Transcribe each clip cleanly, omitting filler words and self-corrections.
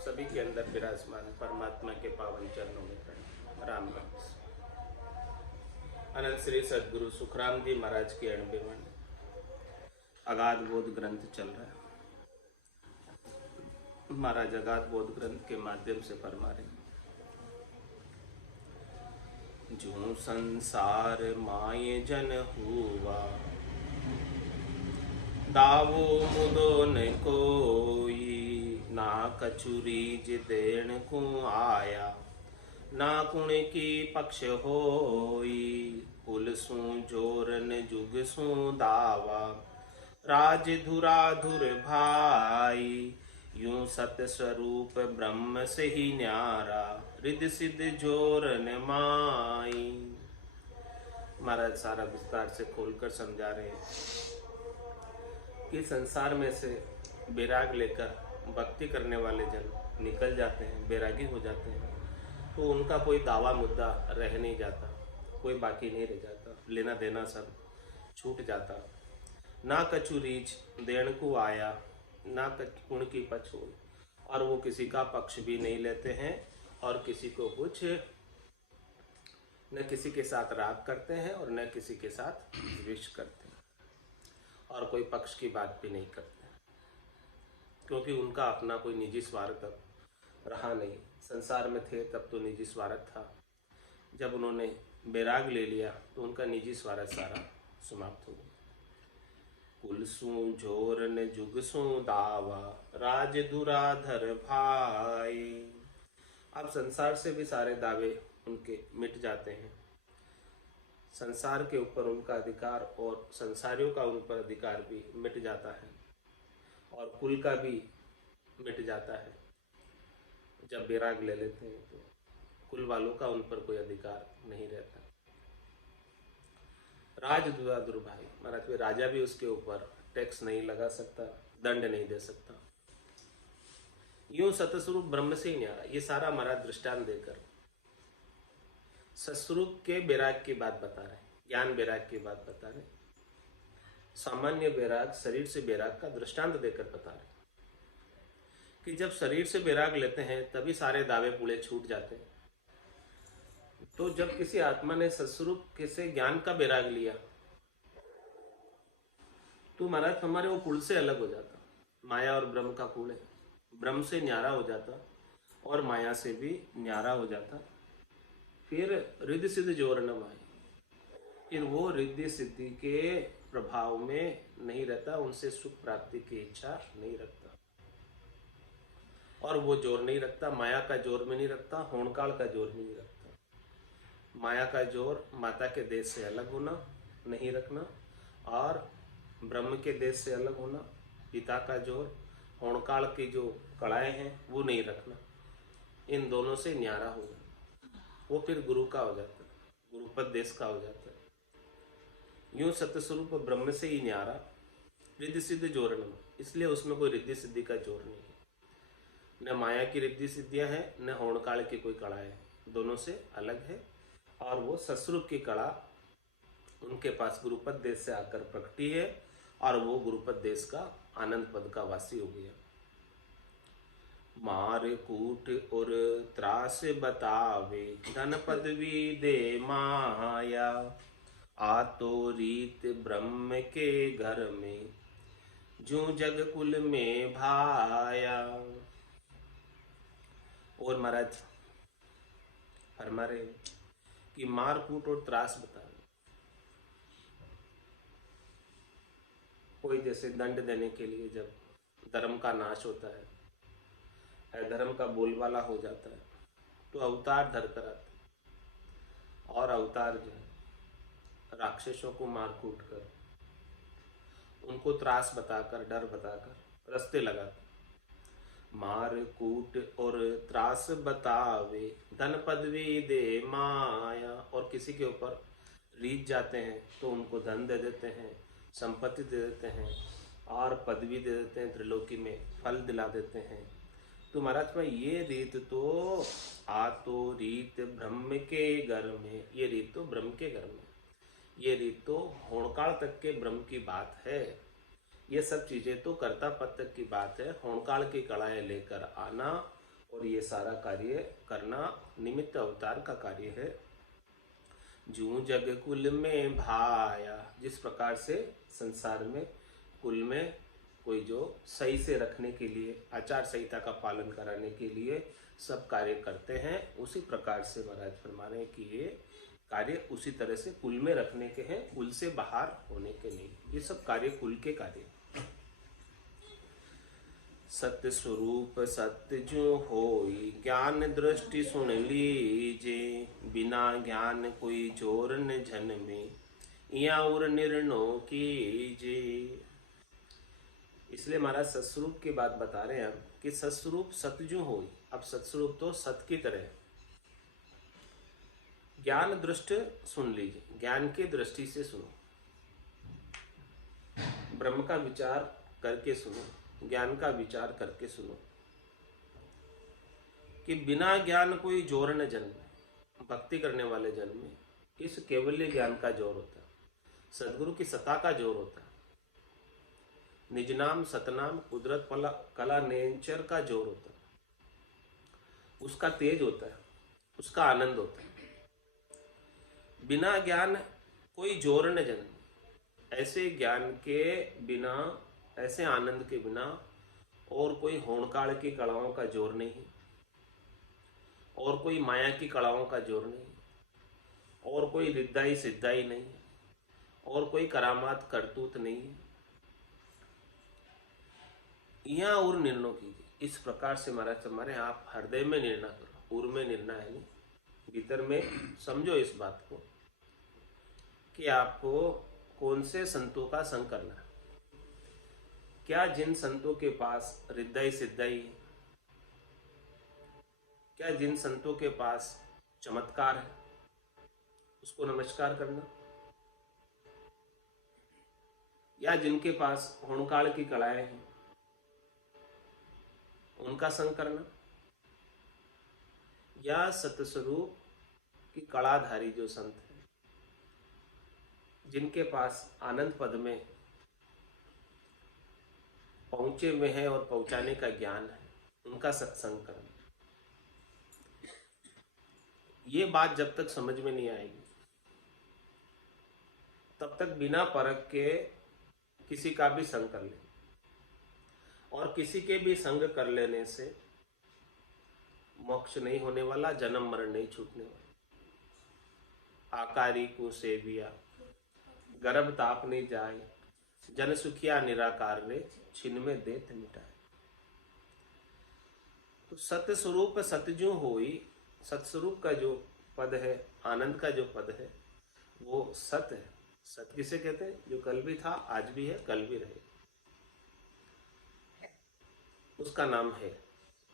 सभी के अंदर विराजमान परमात्मा के पावन चरणों में प्रणाम। राम राम। अनंत श्री सदगुरु सुखराम जी महाराज की 98वां अगाध बोध ग्रंथ चल रहा है। महाराज अगाध बोध ग्रंथ के माध्यम से फरमा रहे, जो संसार माय जन हुआ, दावो मुदो न कोई, ना कछुरीज देण को आया, ना कुण की पक्ष होई। कुल सु जोरन जुग सु दावा, राज धुराधुर भाई। यूं सत स्वरूप ब्रह्म से ही न्यारा, रिद सिद्ध जोरन माई। महाराज सारा विस्तार से खोलकर समझा रहे हैं कि संसार में से बैराग लेकर भक्ति करने वाले जन निकल जाते हैं, बैरागी हो जाते हैं, तो उनका कोई दावा मुद्दा रह नहीं जाता, कोई बाकी नहीं रह जाता, लेना देना सब छूट जाता। ना कछु रीच देण को आया, ना कुण की पक्ष हो, और वो किसी का पक्ष भी नहीं लेते हैं और किसी को कुछ न किसी के साथ राग करते हैं और न किसी के साथ द्वेष करते हैं, और कोई पक्ष की बात भी नहीं करते, क्योंकि उनका अपना कोई निजी स्वार्थ रहा नहीं। संसार में थे तब तो निजी स्वार्थ था, जब उन्होंने बैराग ले लिया तो उनका निजी स्वार्थ सारा समाप्त हो गया। कुल सु जोर न जुग सु दावा, राज दुराधर भाई। अब संसार से भी सारे दावे उनके मिट जाते हैं, संसार के ऊपर उनका अधिकार और संसारियों का उन पर अधिकार भी मिट जाता है, और कुल का भी मिट जाता है। जब बैराग ले लेते हैं तो कुल वालों का उन पर कोई अधिकार नहीं रहता। राज दुराधुर भाई, महाराज भी राजा भी उसके ऊपर टैक्स नहीं लगा सकता, दंड नहीं दे सकता। यूं सतस्वरूप ब्रह्म से ही न्यारा, ये सारा महाराज दृष्टांत देकर सस्वरूप के बैराग की बात बता रहे, ज्ञान बैराग की बात बता रहे, सामान्य बैराग शरीर से बैराग का दृष्टांत देकर बता रहे कि जब शरीर से बैराग लेते हैं तभी सारे दावे पूरे छूट जाते हैं। तो जब किसी आत्मा ने सस्वरूप से ज्ञान का बैराग लिया तो महाराज हमारे वो कुल से अलग हो जाता, माया और ब्रह्म का कुल है, ब्रह्म से न्यारा हो जाता और माया से भी न्यारा हो जाता। फिर रिद्धि सिद्ध जोर न माई, फिर वो रिद्धि सिद्धि के प्रभाव में नहीं रहता, उनसे सुख प्राप्ति की इच्छा नहीं रखता, और वो जोर नहीं रखता, माया का जोर में नहीं रखता, होनकाल का जोर नहीं रखता। माया का जोर माता के देश से अलग होना नहीं रखना, और ब्रह्म के देश से अलग होना, पिता का जोर, होनकाल की जो कड़ाएं हैं वो नहीं रखना, इन दोनों से न्यारा होना, वो फिर गुरु का हो जाता है, गुरुपद देश का हो जाता है। यूं सत्यस्वरूप ब्रह्म से ही न्यारा, रिद्धि सिद्ध जोर न, इसलिए उसमें कोई रिद्धि सिद्धि का जोर नहीं है, न माया की रिद्धि सिद्धियां हैं, न होनकाल की कोई कड़ा है, दोनों से अलग है। और वो सस्वरूप की कड़ा उनके पास गुरुपद देश से आकर प्रकटी है, और वो गुरुपद देश का आनंद पद का वासी हो गया। मार कूट और त्रास बतावे, धन पदवी दे माया। आ तो रीत ब्रह्म के घर में, जो जग कुल में भाया। और महाराज फरमा रहे कि मार कूट और त्रास बता, कोई जैसे दंड देने के लिए जब धर्म का नाश होता है, धर्म का बोलबाला हो जाता है, तो अवतार धर कर आते, और अवतार जो है राक्षसों को मार कूट कर, उनको त्रास बताकर, डर बताकर रास्ते लगाते। मार कूट और त्रास बतावे, धन पदवी दे माया। और किसी के ऊपर रीझ जाते हैं तो उनको धन दे देते हैं, संपत्ति दे देते हैं, और पदवी दे देते हैं, त्रिलोकी में फल दिला देते हैं। तो महाराज भाई ये रीत तो तो रीत ब्रह्म के घर में, ये रीत तो ब्रह्म के घर में, ये रीत तो होनकाल तक के ब्रह्म की बात है। ये सब चीजें तो कर्ता पद तक की बात है। होनकाल की कड़ाएं लेकर आना और ये सारा कार्य करना निमित्त अवतार का कार्य है। जूं जग कुल में भाया, जिस प्रकार से संसार में कुल में कोई जो सही से रखने के लिए, आचार संहिता का पालन कराने के लिए सब कार्य करते हैं, उसी प्रकार से महाराज फरमा रहे हैं कि ये कार्य उसी तरह से कुल में रखने के हैं, कुल से बाहर होने के नहीं। ये सब कार्य कुल के कार्य। सत्य स्वरूप सत्य जो होई, ज्ञान दृष्टि सुन लीजे, बिना ज्ञान कोई जोर न जन में, या और निर्णो कीजे। इसलिए महाराज सत्स्वरूप की बात बता रहे हैं हम कि सत्स्वरूप सत्य जो होई। अब सत्स्वरूप तो सत्य की तरह है। ज्ञान दृष्टि सुन लीजिए, ज्ञान की दृष्टि से सुनो, ब्रह्म का विचार करके सुनो, ज्ञान का विचार करके सुनो कि बिना ज्ञान कोई जोर न जन्मे। भक्ति करने वाले जन में इस केवल्य ज्ञान का जोर होता है, सदगुरु की सत्ता का जोर होता है, निज नाम सतनाम कुदरत कला नेचर का जोर होता है, उसका तेज होता है, उसका आनंद होता है। बिना ज्ञान कोई जोर न जन्मे। ऐसे ज्ञान के बिना, ऐसे आनंद के बिना और कोई होणकाल की कलाओं का जोर नहीं, और कोई माया की कलाओं का जोर नहीं, और कोई रिद्धाई सिद्धाई नहीं, और कोई करामात करतूत नहीं। यहाँ और निर्णय कीजिए। इस प्रकार से महाराज हमारे आप हृदय में निर्णय करो, पूर्व में निर्णय है नहीं, भीतर में समझो इस बात को कि आपको कौन से संतों का संग करना है। क्या जिन संतों के पास रिद्धाई सिद्धाई है, क्या जिन संतों के पास चमत्कार है, उसको नमस्कार करना, या जिनके पास होणकाल की कलाएं हैं उनका संग करना, या सतस्वरूप की कलाधारी जो संत है जिनके पास आनंद पद में पहुंचे हुए हैं और पहुंचाने का ज्ञान है, उनका सत्संग करना। ये बात जब तक समझ में नहीं आएगी तब तक बिना परख के किसी का भी संग कर ले, और किसी के भी संग कर लेने से मोक्ष नहीं होने वाला, जन्म मरण नहीं छूटने वाला। आकारी को सेविया गर्भ ताप नहीं जाए, जन सुखिया निराकार रे, छिन में देत मिटाए। तो सत्य स्वरूप सतजू होई, सत्स्वरूप का जो पद है, आनंद का जो पद है, वो सत्य है। सत्य किसे कहते हैं? जो कल भी था, आज भी है, कल भी रहे, उसका नाम है,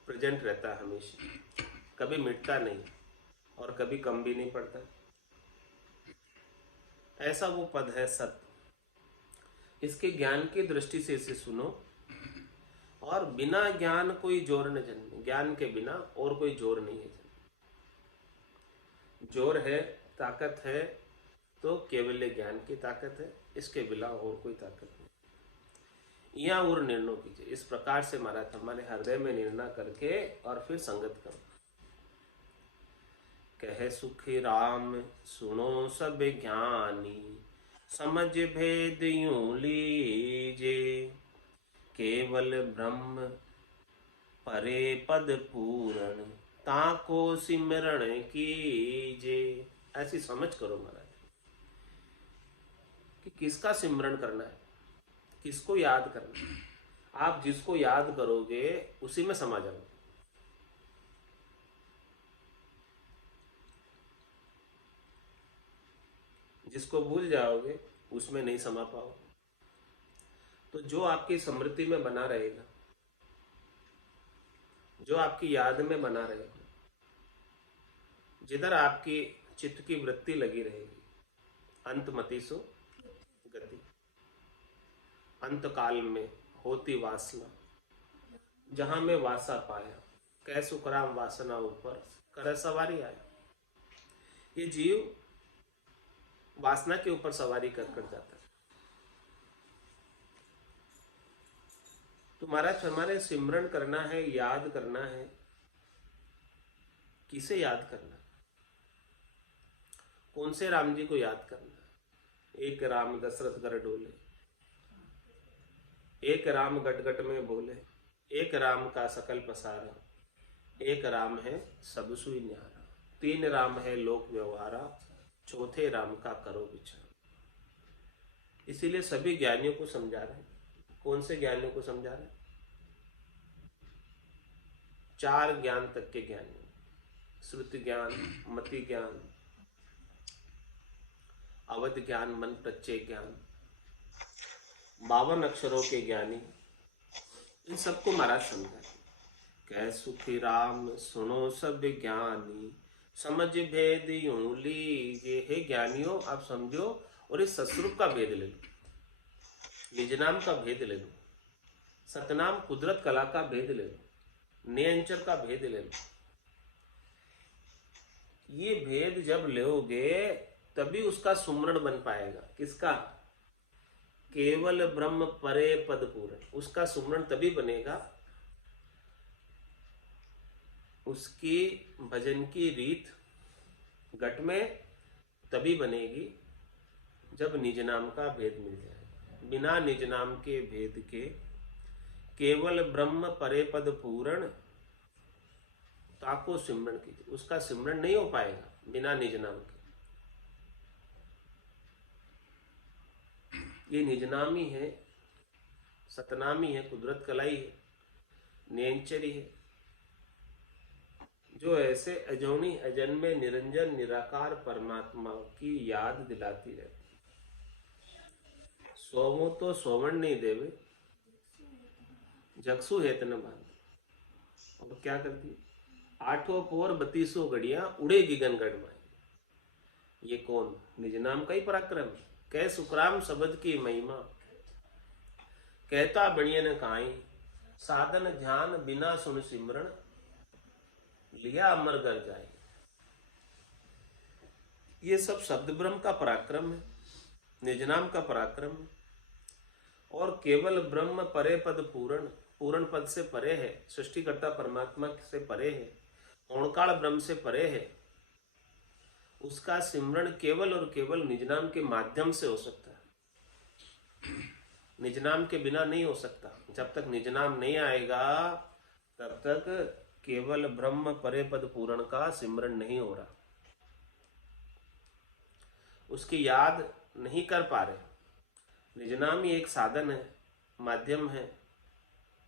प्रेजेंट रहता है हमेशा, कभी मिटता नहीं और कभी कम भी नहीं पड़ता। ऐसा वो पद है सत्य। इसके ज्ञान की दृष्टि से इसे सुनो, और बिना ज्ञान कोई जोर न जन्मे। ज्ञान के बिना और कोई जोर नहीं है। जोर है, ताकत है, तो केवल ज्ञान की ताकत है, इसके बिना और कोई ताकत नहीं। या और निर्णय कीजिए। इस प्रकार से महाराज हमारे हृदय में निर्णय करके और फिर संगत करो। कहे सुखी राम सुनो सब ज्ञानी, समझ भेद यूं लीजे, केवल ब्रह्म परे पद पूरण, ताको सिमरण कीजे। ऐसी समझ करो महाराज कि किसका सिमरण करना है, किसको याद करना है। आप जिसको याद करोगे उसी में समा जाओगे। जिसको भूल जाओगे उसमें नहीं समा पाओगे। तो जो आपकी स्मृति में बना रहेगा, जो आपकी याद में बना रहेगा, जिधर आपकी चित्त की वृत्ति लगी रहेगी, अंतमति सो गति। अंत काल में होती वासना, जहां में वासा पाया, कै सुखराम वासना ऊपर कर सवारी आया। ये जीव वासना के ऊपर सवारी कर कर जाता है। तो महाराज हमारे सिमरण करना है, याद करना है, किसे याद करना, कौन से राम जी को याद करना। एक राम दशरथ घर डोले, एक राम गट गट में बोले, एक राम का सकल पसारा, एक राम है सब सुई न्यारा, तीन राम है लोक व्यवहारा, चौथे राम का करो विचार। इसीलिए सभी ज्ञानियों को समझा रहे हैं। कौन से ज्ञानियों को समझा रहे हैं? 4 ज्ञान तक के ज्ञानी, श्रुति ज्ञान, मति ज्ञान, अवध ज्ञान, मन प्रत्यय ज्ञान, 52 अक्षरों के ज्ञानी, इन सबको महाराज समझा। कह सुखी राम सुनो सब ज्ञानी, समझ भेद यूं लीजिए। हे ज्ञानियों, आप समझो और इस सतस्वरूप का भेद ले लो, निज नाम का भेद ले लो, सतनाम कुदरत कला का भेद ले लो, नियंचर का भेद ले लो। ये भेद जब लोगे तभी उसका सुमरण बन पाएगा। किसका? केवल ब्रह्म परे पद पूर्ण। उसका सुमरण तभी बनेगा, उसकी भजन की रीत घट में तभी बनेगी जब निज नाम का भेद मिल जाए। बिना निज नाम के भेद के केवल ब्रह्म परे पद पूर्ण ताको सिमरण कीजिए, उसका सिमरण नहीं हो पाएगा बिना निज नाम के। ये निजनामी है, सतनामी है, कुदरत कलाई है, नियंचरी है, जो ऐसे अजौनी अजन्मे निरंजन निराकार परमात्मा की याद दिलाती रहती। सोवो तो सोवण नहीं देवे, जगसु है तन बांध। और क्या करती है? 8 पोर 32 घड़ियां उड़ेगी गनगढ़ में। ये कौन? निज नाम का ही पराक्रम। कह सुखराम शब्द की महिमा, कहता बणियन काई, साधन ध्यान बिना सुन सिमरण, लिया अमर कर जाए। ये सब शब्द ब्रह्म का पराक्रम है, निज नाम का पराक्रम है। और केवल ब्रह्म परे पद पूर्ण, पूर्ण पद से परे है, सृष्टिकर्ता परमात्मा से परे है, ओणकाल ब्रह्म से परे है। उसका सिमरण केवल और केवल निजनाम के माध्यम से हो सकता है, निजनाम के बिना नहीं हो सकता। जब तक निजनाम नहीं आएगा तब तक केवल ब्रह्म परे पद पूर्ण का सिमरण नहीं हो रहा, उसकी याद नहीं कर पा रहे। निजनाम ही एक साधन है, माध्यम है,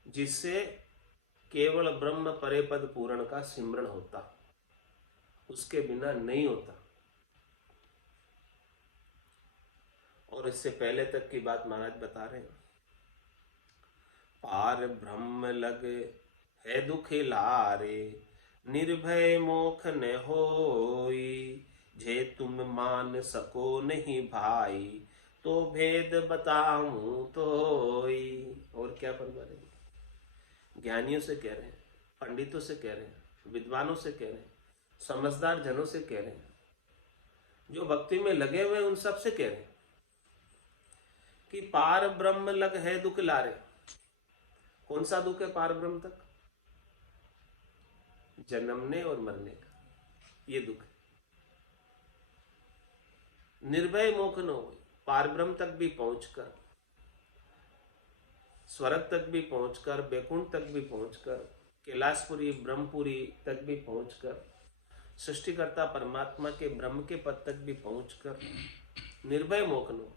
जिससे केवल ब्रह्म परे पद पूर्ण का सिमरण होता, उसके बिना नहीं होता। और इससे पहले तक की बात महाराज बता रहे हैं। पार ब्रह्म लग है दुख लारे, निर्भय मोख न होई, जे तुम मान सको नहीं भाई, तो भेद बताऊं तोई। और क्या फरमा रहे हैं? ज्ञानियों से कह रहे हैं, पंडितों से कह रहे हैं, विद्वानों से कह रहे हैं, समझदार जनों से कह रहे हैं, जो भक्ति में लगे हुए उन सब से कह रहे हैं कि पार ब्रह्म लग है दुख लारे। कौन सा दुख है पार ब्रह्म तक? जन्मने और मरने का, ये दुख है। निर्भय मोख न हो, पार ब्रह्म तक भी पहुंचकर, स्वर्ग तक भी पहुंचकर, बैकुंठ तक भी पहुंचकर, कैलाशपुरी ब्रह्मपुरी तक भी पहुंचकर, सृष्टिकर्ता परमात्मा के ब्रह्म के पद तक भी पहुंचकर निर्भय मोख न हो।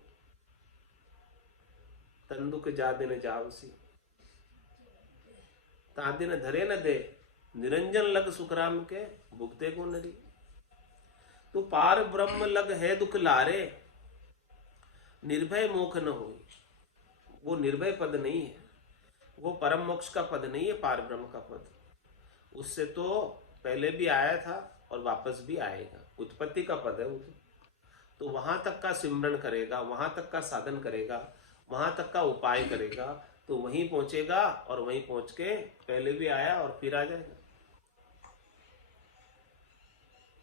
तंदुक जादिन जावसी, तादिन धरे न दे, निरंजन लग सुखराम के, भुगते को नरी। तो पार ब्रह्म लग है दुख लारे, निर्भय मोख न हो। वो निर्भय पद नहीं है, वो परम मोक्ष का पद नहीं है, पार ब्रह्म का पद। उससे तो पहले भी आया था और वापस भी आएगा, उत्पत्ति का पद है वो। तो वहां तक का सिमरण करेगा, वहां तक का साधन करेगा, वहां तक का उपाय करेगा, तो वहीं पहुंचेगा, और वहीं पहुंच के पहले भी आया और फिर आ जाएगा।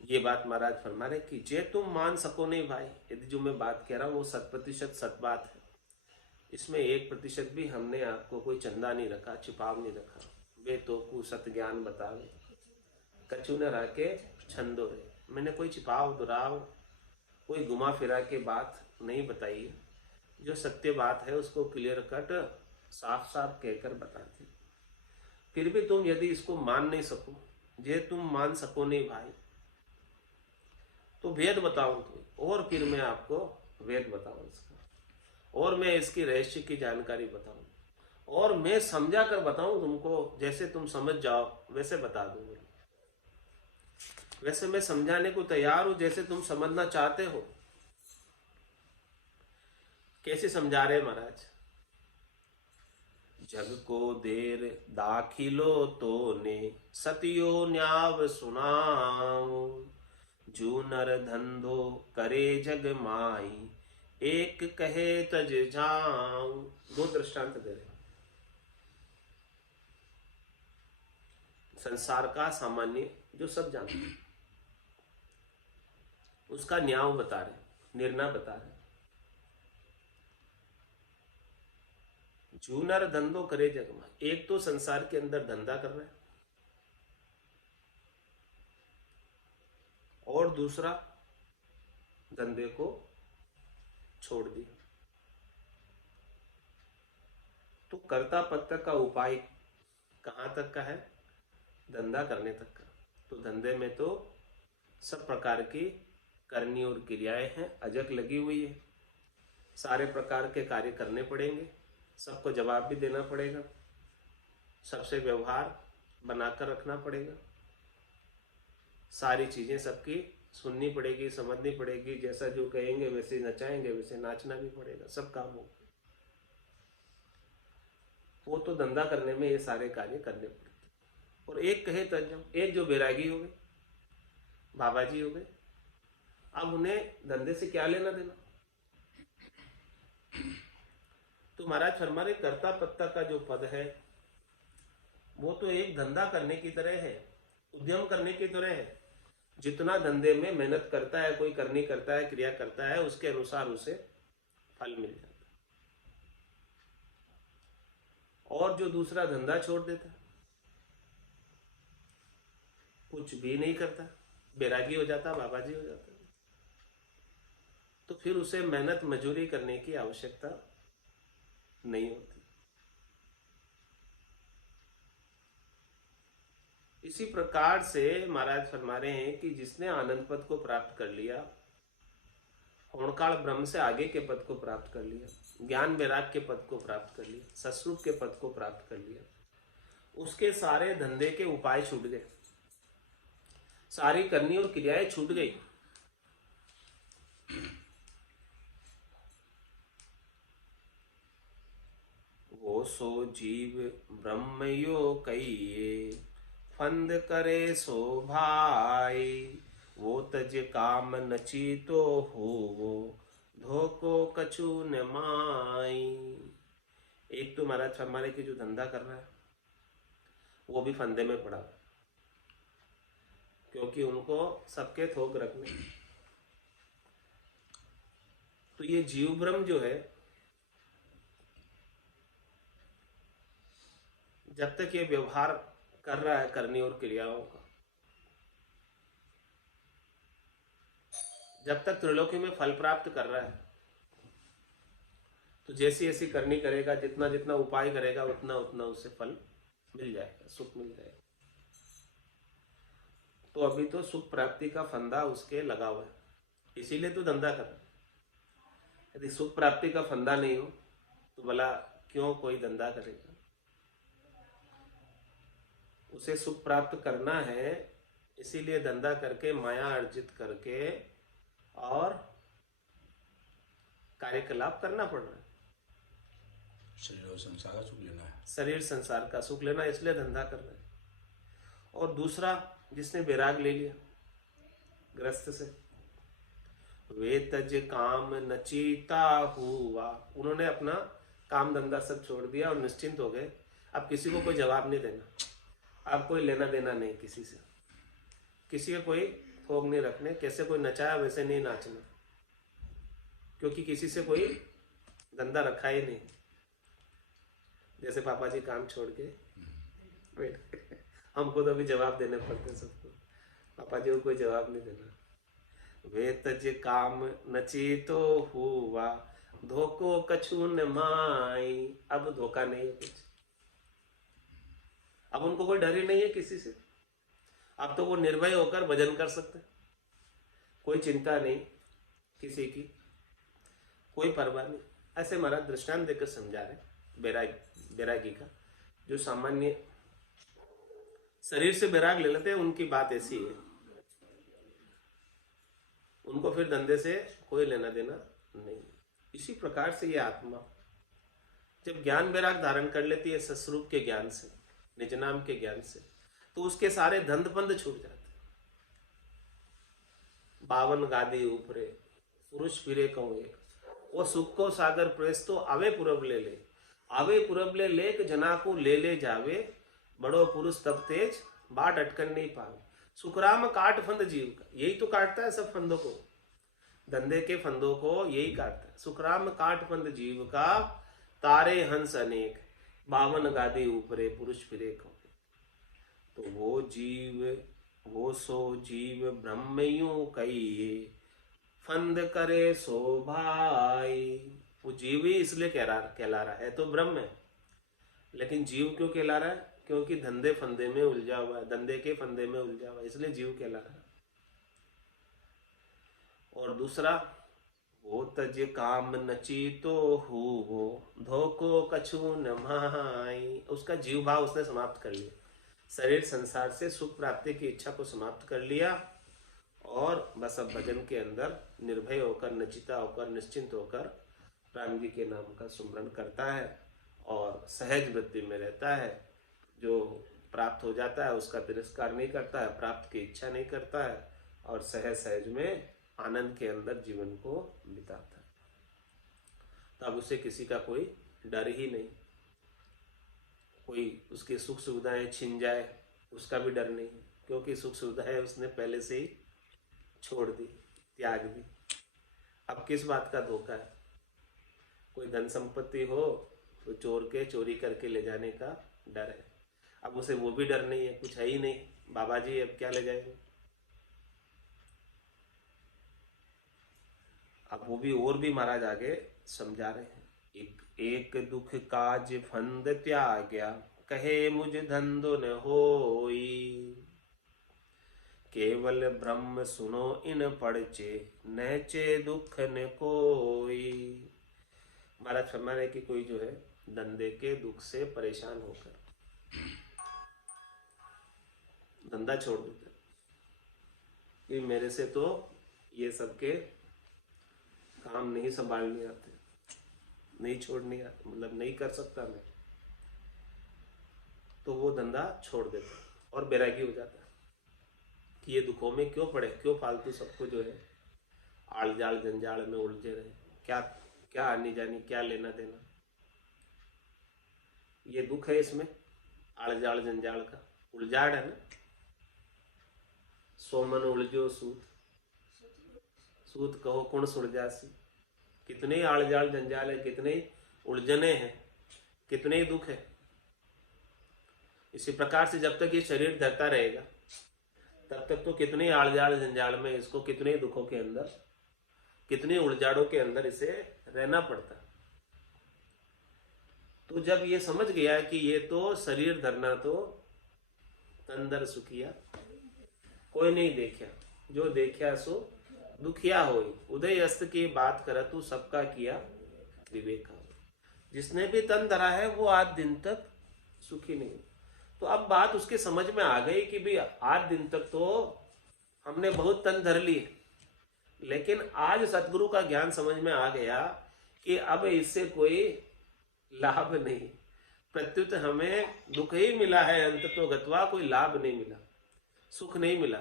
ये बात महाराज फरमा रहे कि जे तुम मान सको नहीं भाई। यदि जो मैं बात कह रहा हूं वो 100% सत बात है, इसमें 1% भी हमने आपको कोई चंदा नहीं रखा, छिपाव नहीं रखा। वे तो को सत ज्ञान बतावे, कछु न राके छंदो रे। मैंने कोई छिपाव दुराव, कोई घुमा फिरा के बात नहीं बताई है। जो सत्य बात है उसको क्लियर कट साफ साफ कहकर बताते। फिर भी तुम यदि इसको मान नहीं सको, जे तुम मान सको नहीं भाई, तो वेद बताऊं तो, और फिर मैं आपको वेद बताऊं इसका, और मैं इसकी रहस्य की जानकारी बताऊं, और मैं समझा कर बताऊं तुमको। जैसे तुम समझ जाओ वैसे बता दूंगा। वैसे मैं समझाने को तैयार हूं जैसे तुम समझना चाहते हो। कैसे समझा रहे महाराज? जग को देर दाखिलो तो ने सतियो न्याव सुनाओ, जू नर धंधो करे जग माई, एक कहे तज जाऊं। दो दृष्टांत दे रहे। संसार का सामान्य जो सब जानते हैं उसका न्याय बता रहे, निर्णय बता रहे। जूनर धंधो करे जगमा, एक तो संसार के अंदर धंधा कर रहा है, और दूसरा धंधे को छोड़ दिया। तो कर्ता पत्ता का उपाय कहां तक का है? धंधा करने तक का। तो धंधे में तो सब प्रकार की करनी और क्रियाएं हैं, अजक लगी हुई है। सारे प्रकार के कार्य करने पड़ेंगे, सबको जवाब भी देना पड़ेगा, सबसे व्यवहार बनाकर रखना पड़ेगा, सारी चीजें सबकी सुननी पड़ेगी, समझनी पड़ेगी। जैसा जो कहेंगे वैसे नचाएंगे, वैसे नाचना भी पड़ेगा, सब काम होगा। वो तो धंधा करने में ये सारे कार्य करने पड़ते। और एक कहे तजम, एक जो बैरागी हो गए, बाबा जी हो गए, अब उन्हें धंधे से क्या लेना देना? तो महाराज फरमारे कर्ता पत्ता का जो पद है वो तो एक धंधा करने की तरह है, उद्यम करने की तरह है। जितना धंधे में मेहनत करता है कोई, करनी करता है, क्रिया करता है, उसके अनुसार उसे फल मिल जाता है। और जो दूसरा धंधा छोड़ देता, कुछ भी नहीं करता, बैरागी हो जाता, बाबा जी हो जाता, तो फिर उसे मेहनत मजूरी करने की आवश्यकता नहीं होती। इसी प्रकार से महाराज फरमा रहे हैं कि जिसने आनंद पद को प्राप्त कर लिया, होणकाल ब्रह्म से आगे के पद को प्राप्त कर लिया, ज्ञान वैराग के पद को प्राप्त कर लिया, सस्वरूप के पद को प्राप्त कर लिया, उसके सारे धंधे के उपाय छूट गए, सारी करनी और क्रियाएं छूट गई। वो सो जीव ब्रह्मयो कहिए, फंद करे सो भाई, वो तज काम नचीतो हो, धोको कछु न माई। एक तो महाराज फरमाने की जो धंधा कर रहा है वो भी फंदे में पड़ा, क्योंकि उनको सबके थोक रखने। तो ये जीव ब्रह्म जो है, जब तक ये व्यवहार कर रहा है करनी और क्रियाओं का, जब तक त्रिलोकी में फल प्राप्त कर रहा है, तो जैसी ऐसी करनी करेगा, जितना जितना उपाय करेगा उतना उतना उससे फल मिल जाएगा, सुख मिल जाएगा। तो अभी तो सुख प्राप्ति का फंदा उसके लगा हुआ है, इसीलिए तो धंधा कर रहा है। यदि सुख प्राप्ति का फंदा नहीं हो तो भला क्यों कोई धंधा करेगा? उसे सुख प्राप्त करना है, इसीलिए धंधा करके, माया अर्जित करके और कार्यकलाप करना पड़ रहा है। शरीर और संसार का सुख लेना है, शरीर संसार का सुख लेना, इसलिए धंधा कर रहे हैं। और दूसरा जिसने वैराग ले लिया ग्रस्त से, वे तज काम नचीता हुआ, उन्होंने अपना काम धंधा सब छोड़ दिया और निश्चिंत हो गए। अब किसी को कोई जवाब नहीं देना, अब कोई लेना देना नहीं किसी से, किसी के कोई थोक नहीं रखने, कैसे कोई नचाया वैसे नहीं नाचना, क्योंकि किसी से कोई धंधा रखा ही नहीं। जैसे पापा जी काम छोड़ के हमको तो अभी जवाब देने पड़ते सबको, पापा जी को कोई जवाब नहीं देना। वे तज काम नची तो हुआ, धोखो कछु न माई। अब धोखा नहीं है कुछ, अब उनको कोई डर ही नहीं है किसी से। अब तो वो निर्भय होकर भजन कर सकते, कोई चिंता नहीं किसी की, कोई परवाह नहीं। ऐसे महाराज दृष्टांत देकर समझा रहे बैरागी का। जो सामान्य शरीर से बैराग ले लेते हैं उनकी बात ऐसी है, उनको फिर धंधे से कोई लेना देना नहीं। इसी प्रकार से ये आत्मा जब ज्ञान बैराग धारण कर लेती है सस्वरूप के ज्ञान से, निज नाम के ज्ञान से, तो उसके सारे धंधपंद छूट जाते। 52 गादी ऊपरे पुरुष फिरे कहूँ एक, वो सुख को सागर प्रेस तो आवे पूरब ले ले, आवे पूरब ले लेक जना को ले जावे, बड़ो पुरुष तब तेज बाट अटकन नहीं पावे। सुखराम काट फंद जीव का, यही तो काटता है सब फंदों को, धंधे के फंदों को यही काटता है। सुखराम काट फंद जीव का, तारे हंस अनेक, 52 गादी ऊपरे पुरुष फिरे कहूँ। तो वो जीव, वो सो जीव ब्रह्मयू कहिए, फंद करे सो भाई। वो जीव ही इसलिए कहला रहा है तो ब्रह्म है, लेकिन जीव क्यों कहला रहा है? क्योंकि धंधे फंदे में उलझा हुआ है, धंधे के फंदे में उलझा हुआ है, इसलिए जीव कहला रहा है। और दूसरा, वो तज काम नची तो हो, धोखो कछु न माई। उसका जीव भाव उसने समाप्त कर लिया, शरीर संसार से सुख प्राप्ति की इच्छा को समाप्त कर लिया, और बस अब भजन के अंदर निर्भय होकर, नचिता होकर, निश्चिंत होकर राम जी के नाम का सुमरन करता है और सहज वृत्ति में रहता है। जो प्राप्त हो जाता है उसका तिरस्कार नहीं करता है, प्राप्त की इच्छा नहीं करता है, और सहज सहज में आनंद के अंदर जीवन को बिताता है। तब उसे किसी का कोई डर ही नहीं, कोई उसकी सुख सुविधाएं छिन जाए उसका भी डर नहीं, क्योंकि सुख सुविधाएं उसने पहले से ही छोड़ दी, त्याग दी। अब किस बात का धोखा है? कोई धन संपत्ति हो तो चोर के चोरी करके ले जाने का डर है, अब उसे वो भी डर नहीं है, कुछ है ही नहीं, बाबा जी अब क्या ले जाएंगे। अब वो भी और भी महाराज आगे समझा रहे हैं। एक दुख काज फंद त्याग्या, कहे मुझ धंधो न होई, केवल ब्रह्म सुनो इन पड़चे, नचे दुख न कोई। महाराज फरमा रहे कि कोई जो है धंधे के दुख से परेशान होकर धंधा छोड़ देता कि मेरे से तो ये सबके काम नहीं संभालने आते, नहीं छोड़ने आते, मतलब नहीं कर सकता मैं, तो वो धंधा छोड़ देता और बैरागी हो जाता कि ये दुखों में क्यों पड़े, क्यों फालतू सबको जो है आड़ जाल जंजाल में उलझे रहे, क्या क्या आनी जानी, क्या लेना देना। ये दुख है इसमें, आड़ जाल जंजाल का उलझाड़ है ना। सोमन उलझो सूत, सूत कहो कुण सुलझासी। कितने आड़ जाल जंजाल है, कितने उलझने हैं, कितने दुख है। इसी प्रकार से जब तक ये शरीर धरता रहेगा तब तक तो कितने आड़ जाल जंजाल में इसको, कितने दुखों के अंदर, कितने उलझाड़ों के अंदर इसे रहना पड़ता। तो जब ये समझ गया कि ये तो शरीर धरना तो तंदर सुखिया, कोई नहीं देखा, जो देखा सो दुखिया होई, उदय अस्त की बात कर तू सबका किया विवेक। जिसने भी तन धरा है वो आज दिन तक सुखी नहीं। तो अब बात उसके समझ में आ गई कि भी आज दिन तक तो हमने बहुत तन धर लिए, लेकिन आज सतगुरु का ज्ञान समझ में आ गया कि अब इससे कोई लाभ नहीं, प्रत्युत हमें दुख ही मिला है, अंत तो गत्वा कोई लाभ नहीं मिला, सुख नहीं मिला।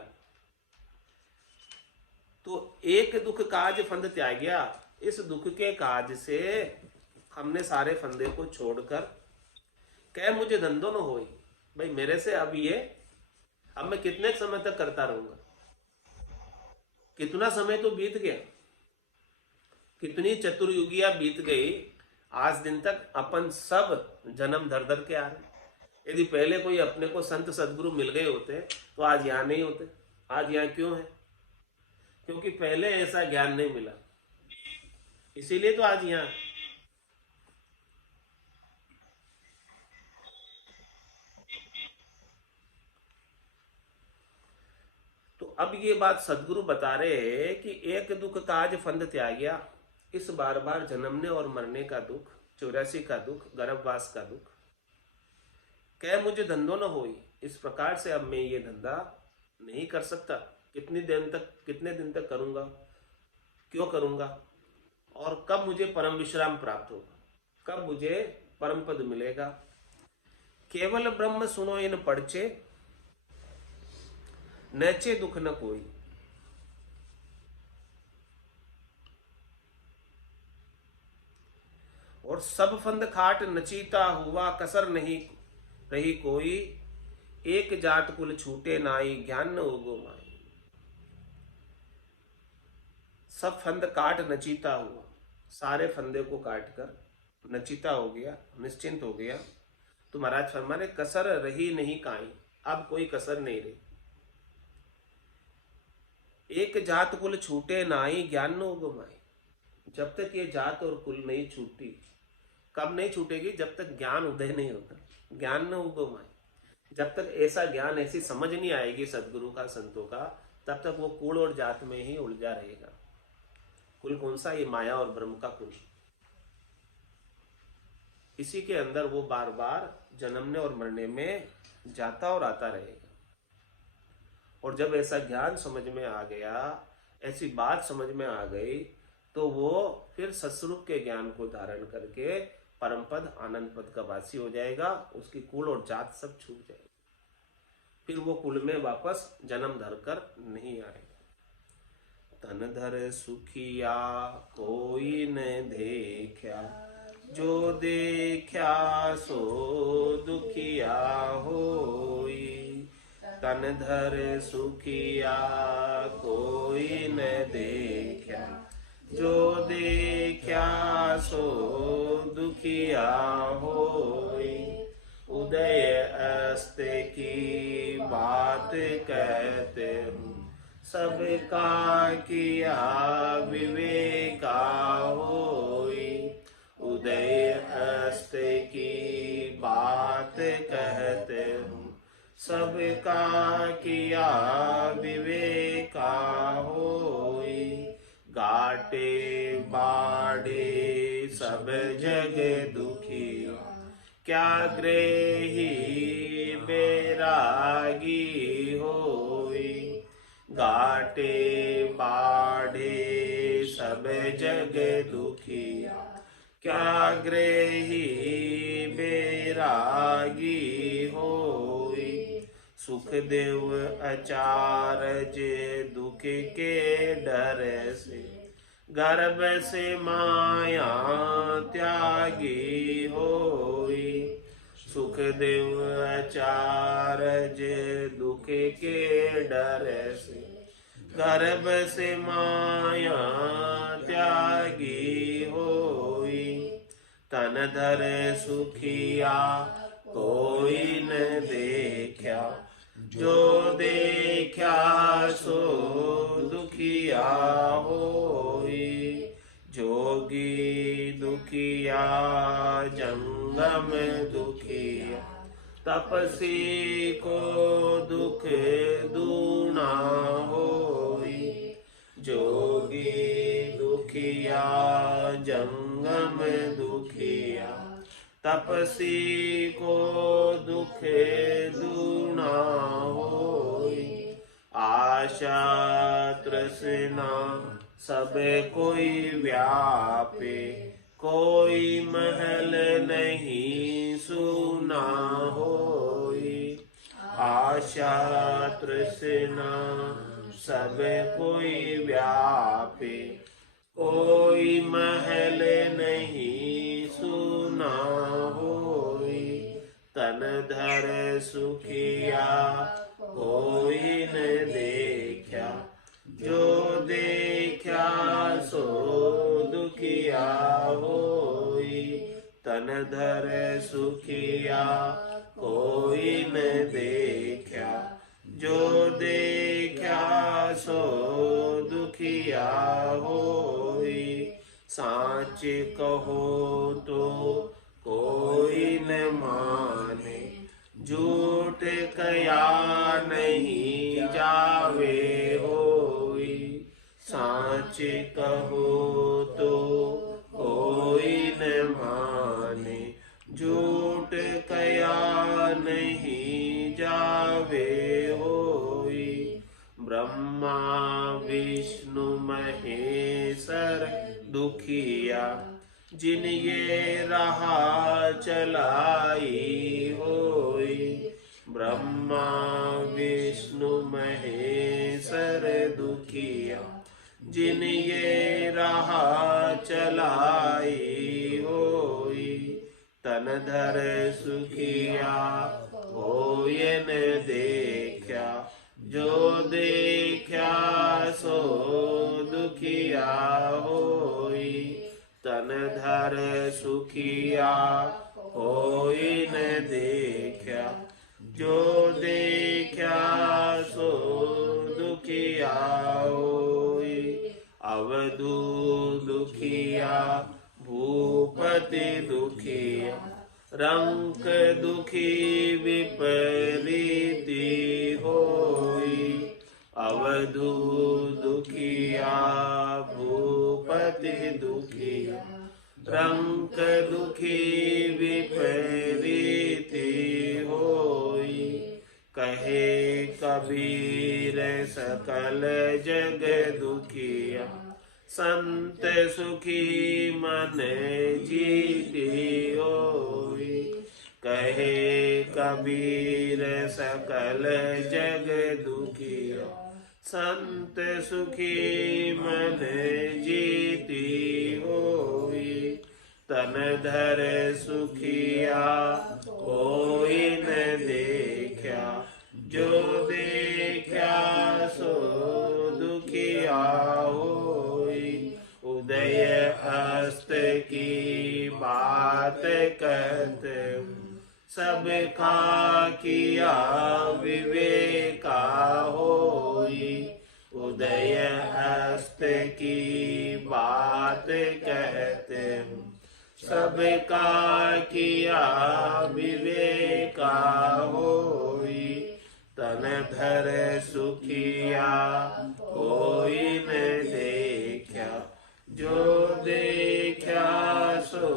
तो एक दुख काज फंद त्याग्या, इस दुख के काज से हमने सारे फंदे को छोड़कर, कह मुझे धंधो न होई, भाई मेरे से अब ये, अब मैं कितने समय तक करता रहूंगा, कितना समय तो बीत गया, कितनी चतुर्युगिया बीत गई, आज दिन तक अपन सब जन्म धर धर के आ रहे, यदि पहले कोई अपने को संत सदगुरु मिल गए होते तो आज यहाँ नहीं होते। आज यहाँ क्यों है? क्योंकि पहले ऐसा ज्ञान नहीं मिला, इसीलिए तो आज यहाँ। तो अब ये बात सदगुरु बता रहे हैं कि एक दुख काज फंद त्यागिया, इस बार बार जन्मने और मरने का दुख, 84 का दुख, गर्भवास का दुख, कह मुझे धंधो न होई। इस प्रकार से अब मैं ये धंधा नहीं कर सकता। कितने दिन तक करूंगा, क्यों करूंगा, और कब मुझे परम विश्राम प्राप्त होगा, कब मुझे परम पद मिलेगा। केवल ब्रह्म सुनो इन पढ़चे, नचे दुख न कोई। और सब फंद खाट नचीता हुआ, कसर नहीं रही कोई। एक जात कुल छूटे नाई, ज्ञान न उगो माई। सब फंद काट नचीता हुआ, सारे फंदे को काट कर नचीता हो गया, निश्चिंत हो गया। तो महाराज फरमाने कसर रही नहीं काई, अब कोई कसर नहीं रही। एक जात कुल छूटे नाई, ज्ञान न उगो माई। जब तक ये जात और कुल नहीं छूटी, कब नहीं छूटेगी? जब तक ज्ञान उदय नहीं होता, ज्ञान न उगो माई। जब तक ऐसा ज्ञान, ऐसी समझ नहीं आएगी सदगुरु का, संतों का, तब तक वो कुल और जात में ही उलझा रहेगा। कुल कौन सा? ये माया और ब्रह्म का कुल। इसी के अंदर वो बार बार जन्मने और मरने में जाता और आता रहेगा। और जब ऐसा ज्ञान समझ में आ गया, ऐसी बात समझ में आ गई, तो वो फिर सत्स्वरूप के ज्ञान को धारण करके परम पद, आनंद पद का वासी हो जाएगा। उसकी कुल और जात सब छूट जाएगी, फिर वो कुल में वापस जन्म धर कर नहीं आएगा। तन धर सुखिया कोई न देखा, जो देखा सो दुखिया होई। तन धर सुखिया कोई न देखा, जो देखा सो दुखिया होई। उदय अस्त की बात कहते हूँ, सबका किया विवेका होई। उदय अस्त की बात कहते हूँ, सबका किया विवेका होई। घाटे बाड़े सब जग दुखी, क्या ग्रेही बैरागी होई। घाटे बाड़े सब जग दुखी, क्या ग्रेही बैरागी होई। सुख देव अचारज दुख के डर से, गर्भ से माया त्यागी होई। सुख देव अचारज दुख के डर से, गर्भ से माया त्यागी होई। तन धर सुखिया कोई न देखा, जो देखा सो दुखिया होई। जोगी दुखिया जंगम दुखिया, तपसी को दुख दूना होई। जोगी दुखिया जंगम दुखिया, तपसी को दुख दूना होई। आशा तृष्णा सब कोई व्यापे, कोई महल नहीं सुना होई। आशा तृष्णा सब कोई व्यापे, कोई महल नहीं सुना होई। तन धर सुखिया कोई न देखा, जो देखा सो दुखिया होई। तन धर सुखिया कोई देखा सो दुखिया होई। साच कहो तो कोई न माने, झूठ कया नहीं जावे होई। साच कहो तो कोई न माने, झूठ कया नहीं जावे होई। ब्रह्मा विष्णु महेश्वर दुखिया, जिन ये राह चलाई होई। ब्रह्मा विष्णु महेश्वर दुखिया, जिन ये राह चलाई होई। तन धर सुखिया होय न देखा, जो देखा सो दुखिया होई। तन धर सुखिया होय न देखा, जो देखा सो दुखिया होई। अवधू दुखिया भूपति दुखिया, रंक दुखी विपरीति होई। अवधू दुखिया भूपति दुखिया, रंक दुखी विपरीति होई। कहे कबीर सकल जग दुखिया, संत सुखी मन जीती होई। कहे कबीर सकल जग दुखिया, संत सुखी मन जीती होई। तन धर सुखिया कोई न देखा, जो देखा सो दुखिया होई। उदय अस्त की बात कहते, सबका किया विवेका होई। उदय अस्त की बात कहते, सबका किया विवेका होई। तन धर सुखिया कोई न देखा, जो देखा सो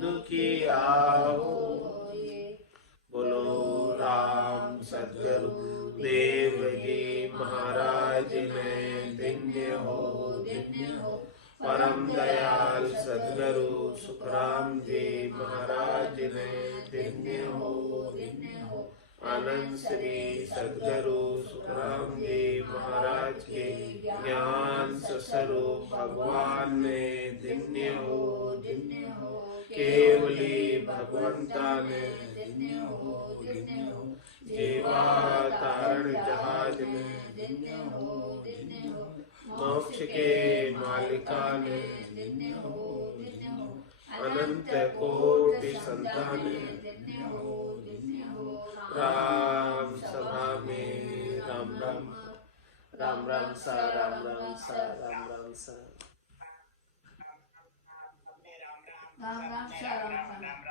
दुखिया होई। बोलो राम सद्गुरु देव जी महाराज ने धन्य हो, धन्य हो। परम दयाल सद्गुरु सुखराम जी महाराज ने धन्य हो, धन्य हो। आनंद श्री सद्गुरु सुखराम जी महाराज के ज्ञान स्वरूप भगवान ने धन्य हो, धन्य हो। केवली भगवंता ने धन्य हो, धन्य हो। जीवा तारण जहाज में धन्य हो, धन्य हो। मोक्ष के मालिका ने धन्य हो, धन्य हो। अनंत कोटि संतान धन्य हो, धन्य हो। राम सभा में राम राम, राम राम सा, राम राम सा, राम राम सा, राम राम सा, राम राम।